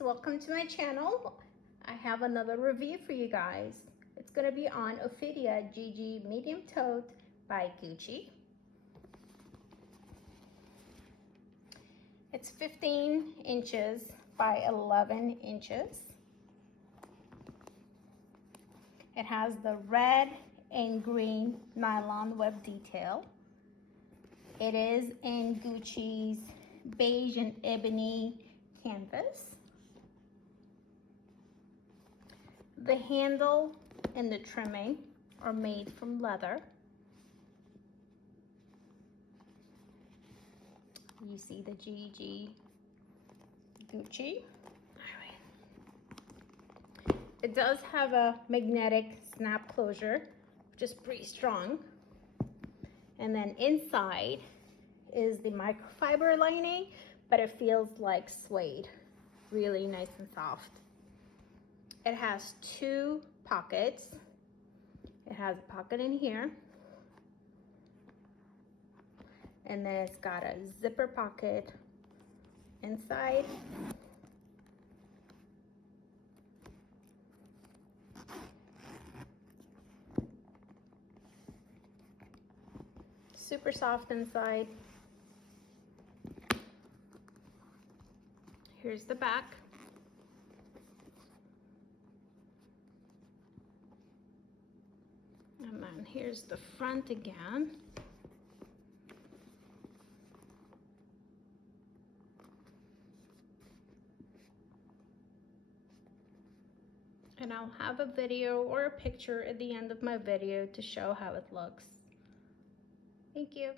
welcome to my channel. I have another review for you guys. It's going to be on Ophidia GG Medium Tote by Gucci. It's 15 inches by 11 inches. It has the red and green nylon web detail. It is in Gucci's beige and ebony canvas. The handle and the trimming are made from leather. You see the GG Gucci. It does have a magnetic snap closure, which is pretty strong. And then inside is the microfiber lining, but it feels like suede, really nice and soft. It has two pockets. It has a pocket in here, and then it's got a zipper pocket inside. Super soft inside. Here's the back. And then here's the front again. And I'll have a video or a picture at the end of my video to show how it looks. Thank you.